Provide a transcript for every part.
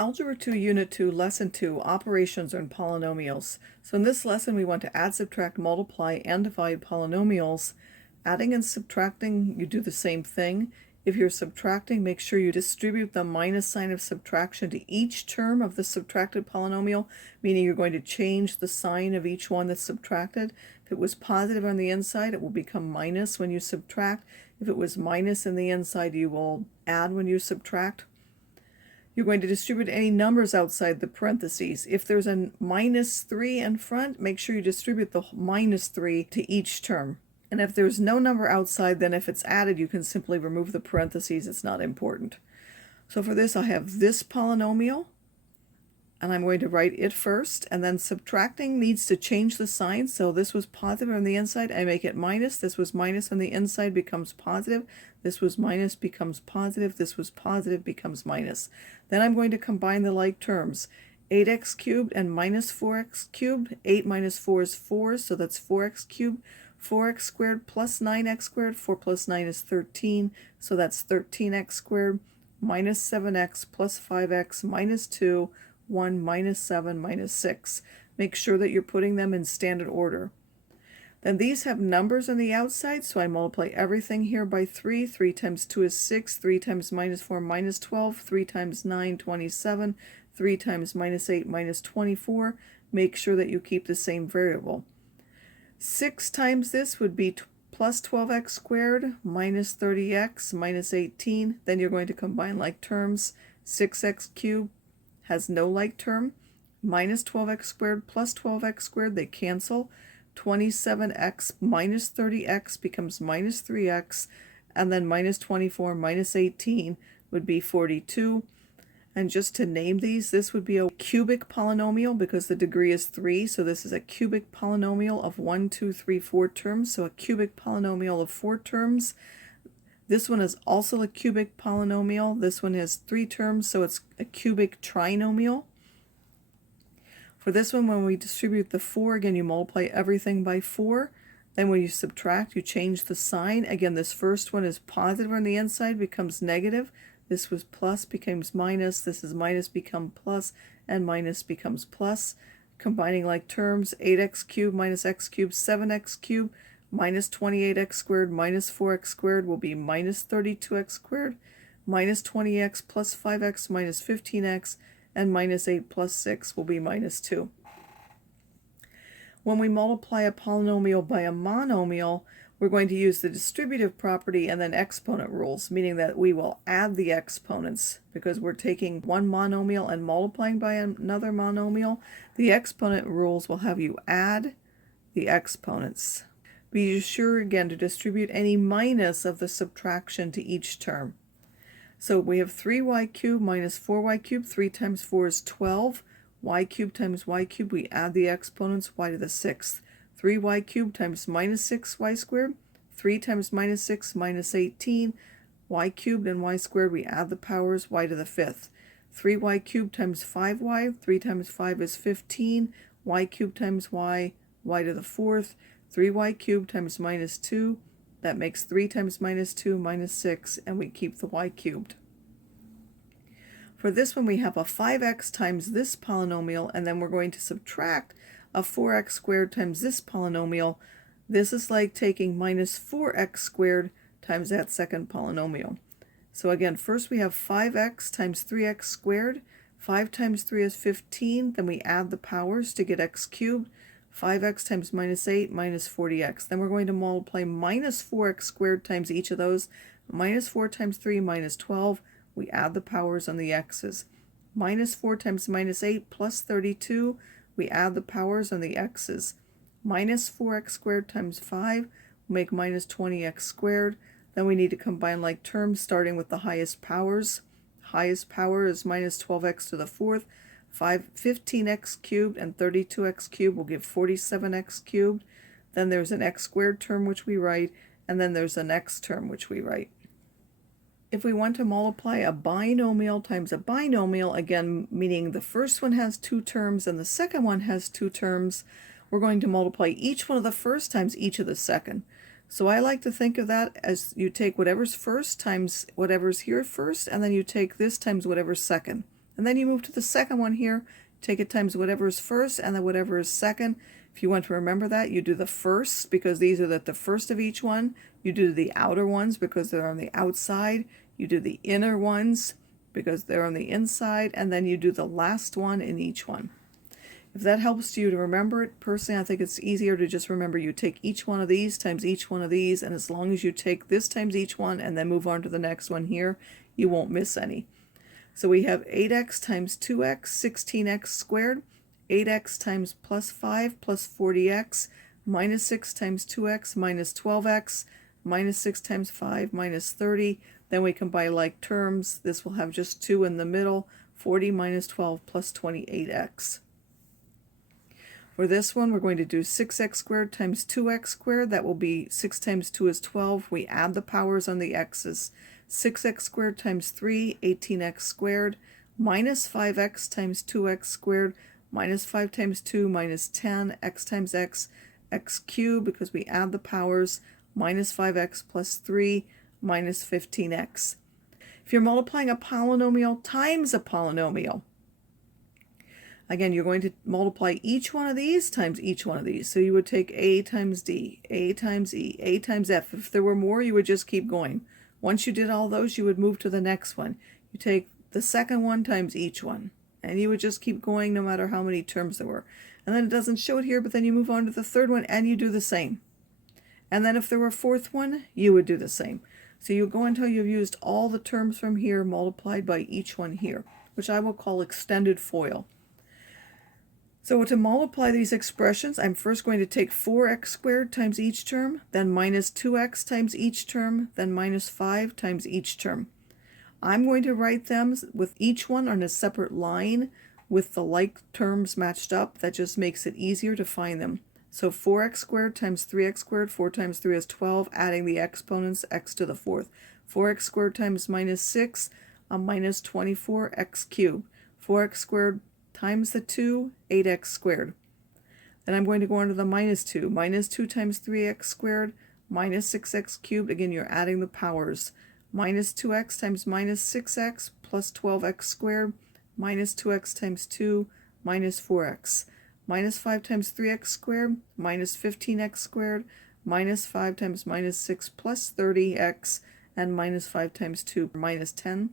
Algebra 2, Unit 2, Lesson 2, Operations on Polynomials. So in this lesson we want to add, subtract, multiply, and divide polynomials. Adding and subtracting, you do the same thing. If you're subtracting, make sure you distribute the minus sign of subtraction to each term of the subtracted polynomial, meaning you're going to change the sign of each one that's subtracted. If it was positive on the inside, it will become minus when you subtract. If it was minus in the inside, you will add when you subtract. You're going to distribute any numbers outside the parentheses. If there's a minus 3 in front, make sure you distribute the minus 3 to each term. And if there's no number outside, then if it's added, you can simply remove the parentheses. It's not important. So for this, I have this polynomial, and I'm going to write it first, and then subtracting needs to change the sign. So this was positive on the inside, I make it minus. This was minus on the inside, becomes positive. This was minus, becomes positive. This was positive, becomes minus. Then I'm going to combine the like terms. 8x cubed and minus 4x cubed. 8 minus 4 is 4, so that's 4x cubed. 4x squared plus 9x squared. 4 plus 9 is 13, so that's 13x squared. Minus 7x plus 5x minus 2. 1 minus 7 minus 6. Make sure that you're putting them in standard order. Then these have numbers on the outside, so I multiply everything here by 3. 3 times 2 is 6. 3 times minus 4 minus 12. 3 times 9 27. 3 times minus 8 minus 24. Make sure that you keep the same variable. 6 times this would be plus 12x squared minus 30x minus 18. Then you're going to combine like terms. 6x cubed has no like term. Minus 12x squared plus 12x squared, they cancel. 27x minus 30x becomes minus 3x, and then minus 24 minus 18 would be 42. And just to name these, this would be a cubic polynomial because the degree is 3, so this is a cubic polynomial of 1, 2, 3, 4 terms, so a cubic polynomial of 4 terms. This one is also a cubic polynomial. This one has 3 terms, so it's a cubic trinomial. For this one, when we distribute the 4, again, you multiply everything by 4. Then when you subtract, you change the sign. Again, this first one is positive on the inside, becomes negative. This was plus, becomes minus. This is minus, become plus, and minus becomes plus. Combining like terms, 8x cubed minus x cubed, 7x cubed. Minus 28x squared minus 4x squared will be minus 32x squared. Minus 20x plus 5x minus 15x, and minus 8 plus 6 will be minus 2. When we multiply a polynomial by a monomial, we're going to use the distributive property and then exponent rules, meaning that we will add the exponents because we're taking one monomial and multiplying by another monomial. The exponent rules will have you add the exponents. Be sure again to distribute any minus of the subtraction to each term. So we have 3y cubed minus 4y cubed. 3 times 4 is 12. Y cubed times y cubed, we add the exponents, y to the 6th. 3y cubed times minus 6y squared. 3 times minus 6 minus 18. Y cubed and y squared, we add the powers, y to the 5th. 3y cubed times 5y. 3 times 5 is 15. Y cubed times y, y to the 4th. 3y cubed times minus 2, that makes 3 times minus 2 minus 6, and we keep the y cubed. For this one, we have a 5x times this polynomial, and then we're going to subtract a 4x squared times this polynomial. This is like taking minus 4x squared times that second polynomial. So again, first we have 5x times 3x squared. 5 times 3 is 15, then we add the powers to get x cubed. 5x times minus 8 minus 40x. Then we're going to multiply minus 4x squared times each of those. Minus 4 times 3 minus 12. We add the powers on the x's. Minus 4 times minus 8 plus 32. We add the powers on the x's. Minus 4x squared times 5 will make minus 20x squared. Then we need to combine like terms starting with the highest powers. Highest power is minus 12x to the 4th. 15x cubed and 32x cubed will give 47x cubed. Then there's an x squared term which we write, and then there's an x term which we write. If we want to multiply a binomial times a binomial, again meaning the first one has 2 terms and the second one has 2 terms, we're going to multiply each one of the first times each of the second. So I like to think of that as you take whatever's first times whatever's here first, and then you take this times whatever's second. And then you move to the second one here, take it times whatever is first and then whatever is second. If you want to remember that, you do the first because these are the first of each one. You do the outer ones because they're on the outside. You do the inner ones because they're on the inside. And then you do the last one in each one. If that helps you to remember it, personally, I think it's easier to just remember you take each one of these times each one of these, and as long as you take this times each one and then move on to the next one here, you won't miss any. So we have 8x times 2x, 16x squared, 8x times plus 5 plus 40x, minus 6 times 2x minus 12x, minus 6 times 5 minus 30. Then we combine like terms. This will have just 2 in the middle, 40 minus 12 plus 28x. For this one, we're going to do 6x squared times 2x squared. That will be 6 times 2 is 12. We add the powers on the x's. 6x squared times 3, 18x squared, minus 5x times 2x squared, minus 5 times 2, minus 10, x times x, x cubed, because we add the powers, minus 5x plus 3, minus 15x. If you're multiplying a polynomial times a polynomial, again, you're going to multiply each one of these times each one of these. So you would take a times d, a times e, a times f. If there were more, you would just keep going. Once you did all those, you would move to the next one. You take the second one times each one. And you would just keep going no matter how many terms there were. And then it doesn't show it here, but then you move on to the third one and you do the same. And then if there were a fourth one, you would do the same. So you go until you've used all the terms from here multiplied by each one here, which I will call extended FOIL. So to multiply these expressions, I'm first going to take 4x squared times each term, then minus 2x times each term, then minus 5 times each term. I'm going to write them with each one on a separate line with the like terms matched up. That just makes it easier to find them. So 4x squared times 3x squared, 4 times 3 is 12, adding the exponents, x to the fourth. 4x squared times minus 6, minus 24x cubed. 4x squared times the 2, 8x squared. Then I'm going to go on to the minus 2. Minus 2 times 3x squared, minus 6x cubed. Again, you're adding the powers. Minus 2x times minus 6x plus 12x squared, minus 2x times 2, minus 4x. Minus 5 times 3x squared, minus 15x squared, minus 5 times minus 6 plus 30x, and minus 5 times 2, minus 10.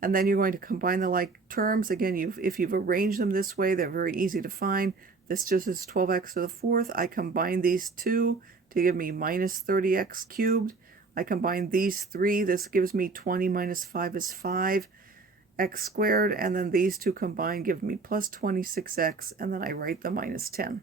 And then you're going to combine the like terms. Again, if you've arranged them this way, they're very easy to find. This just is 12x to the fourth. I combine these two to give me minus 30x cubed. I combine these three. This gives me 20 minus 5 is 5, x squared. And then these two combined give me plus 26x. And then I write the minus 10.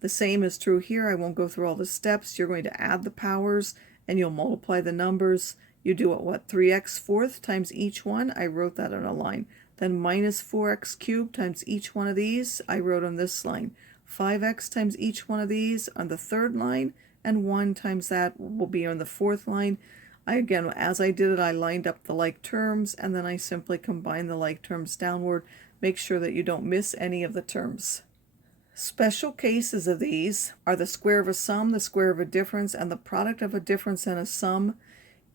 The same is true here. I won't go through all the steps. You're going to add the powers and you'll multiply the numbers. You do it, 3x fourth times each one. I wrote that on a line. Then minus 4x cubed times each one of these. I wrote on this line. 5x times each one of these on the third line. And 1 times that will be on the fourth line. Again, as I did it, I lined up the like terms. And then I simply combine the like terms downward. Make sure that you don't miss any of the terms. Special cases of these are the square of a sum, the square of a difference, and the product of a difference and a sum.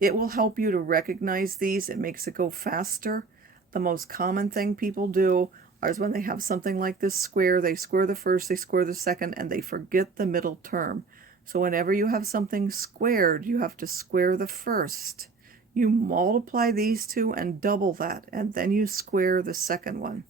It will help you to recognize these. It makes it go faster. The most common thing people do is when they have something like this square, they square the first, they square the second, and they forget the middle term. So whenever you have something squared, you have to square the first. You multiply these two and double that, and then you square the second one.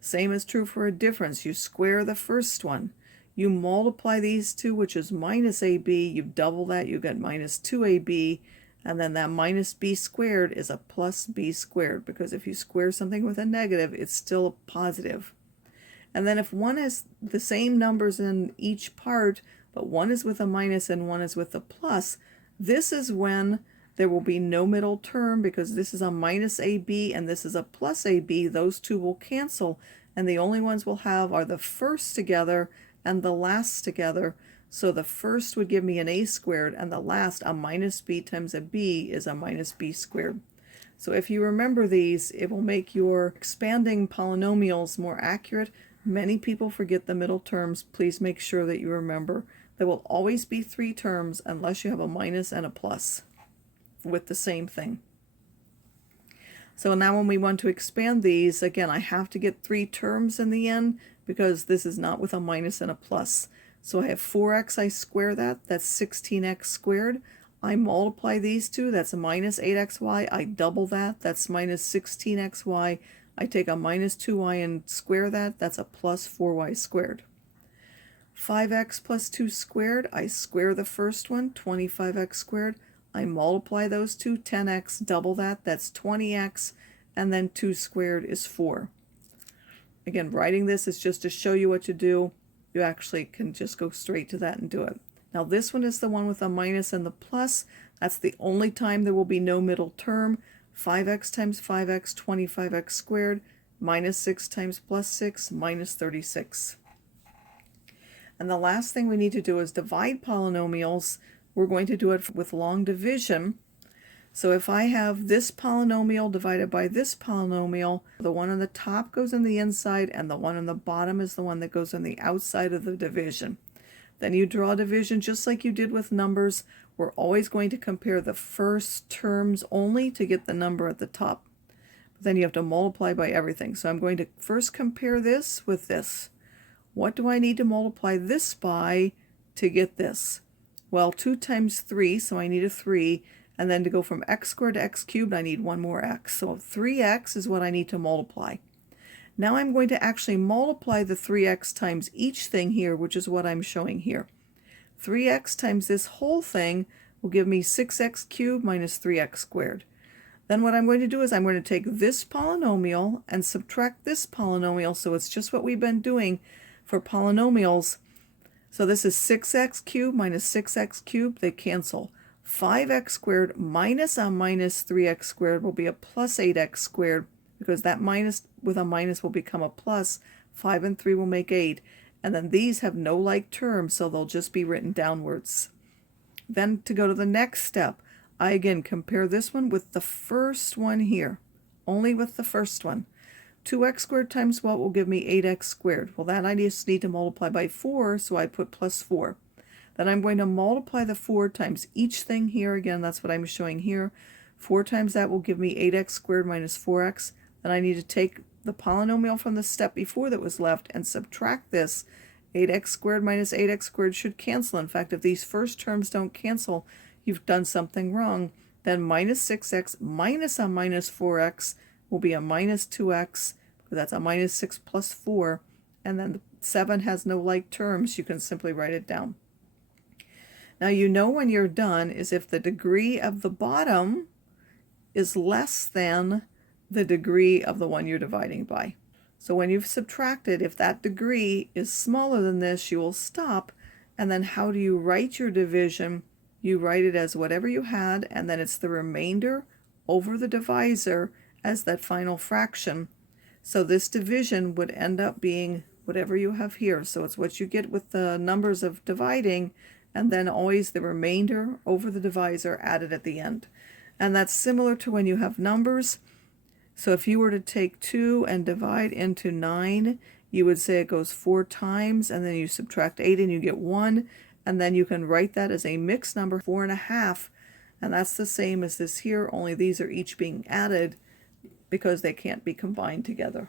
Same is true for a difference. You square the first one. You multiply these two, which is minus ab. You double that, you get minus 2ab. And then that minus b squared is a plus b squared, because if you square something with a negative, it's still a positive. And then if one has the same numbers in each part, but one is with a minus and one is with a plus, this is when there will be no middle term, because this is a minus ab and this is a plus ab. Those two will cancel, and the only ones we'll have are the first together and the last together. So the first would give me an a squared, and the last, a minus b times a b, is a minus b squared. So if you remember these, it will make your expanding polynomials more accurate. Many people forget the middle terms. Please make sure that you remember. There will always be 3 terms unless you have a minus and a plus with the same thing. So now when we want to expand these, again, I have to get 3 terms in the end because this is not with a minus and a plus. So I have 4x, I square that, that's 16x squared. I multiply these two, that's a minus 8xy, I double that, that's minus 16xy. I take a minus 2y and square that, that's a plus 4y squared. 5x plus 2 squared, I square the first one, 25x squared. I multiply those two, 10x, double that, that's 20x, and then 2 squared is 4. Again, writing this is just to show you what to do. You actually can just go straight to that and do it. Now this one is the one with the minus and the plus. That's the only time there will be no middle term. 5x times 5x, 25x squared, minus 6 times plus 6, minus 36. And the last thing we need to do is divide polynomials. We're going to do it with long division. So if I have this polynomial divided by this polynomial, the one on the top goes on the inside and the one on the bottom is the one that goes on the outside of the division. Then you draw division just like you did with numbers. We're always going to compare the first terms only to get the number at the top. But then you have to multiply by everything. So I'm going to first compare this with this. What do I need to multiply this by to get this? Well, 2 times 3, so I need a 3. And then to go from x squared to x cubed, I need one more x. So 3x is what I need to multiply. Now I'm going to actually multiply the 3x times each thing here, which is what I'm showing here. 3x times this whole thing will give me 6x cubed minus 3x squared. Then what I'm going to do is I'm going to take this polynomial and subtract this polynomial, so it's just what we've been doing for polynomials. So this is 6x cubed minus 6x cubed, they cancel. 5x squared minus a minus 3x squared will be a plus 8x squared, because that minus with a minus will become a plus. 5 and 3 will make 8. And then these have no like terms, so they'll just be written downwards. Then to go to the next step, I again compare this one with the first one here, only with the first one. 2x squared times what will give me 8x squared? Well, that I just need to multiply by 4, so I put plus 4. Then I'm going to multiply the 4 times each thing here. Again, that's what I'm showing here. 4 times that will give me 8x squared minus 4x. Then I need to take the polynomial from the step before that was left and subtract this. 8x squared minus 8x squared should cancel. In fact, if these first terms don't cancel, you've done something wrong. Then minus 6x minus a minus 4x will be a minus 2x, because that's a minus 6 plus 4. And then the 7 has no like terms. You can simply write it down. Now you know when you're done is if the degree of the bottom is less than the degree of the one you're dividing by. So when you've subtracted, if that degree is smaller than this, you will stop. And then how do you write your division? You write it as whatever you had, and then it's the remainder over the divisor as that final fraction. So this division would end up being whatever you have here. So it's what you get with the numbers of dividing, and then always the remainder over the divisor added at the end. And that's similar to when you have numbers. So if you were to take 2 and divide into 9, you would say it goes 4 times, and then you subtract 8 and you get 1, and then you can write that as a mixed number, 4.5, and that's the same as this here, only these are each being added because they can't be combined together.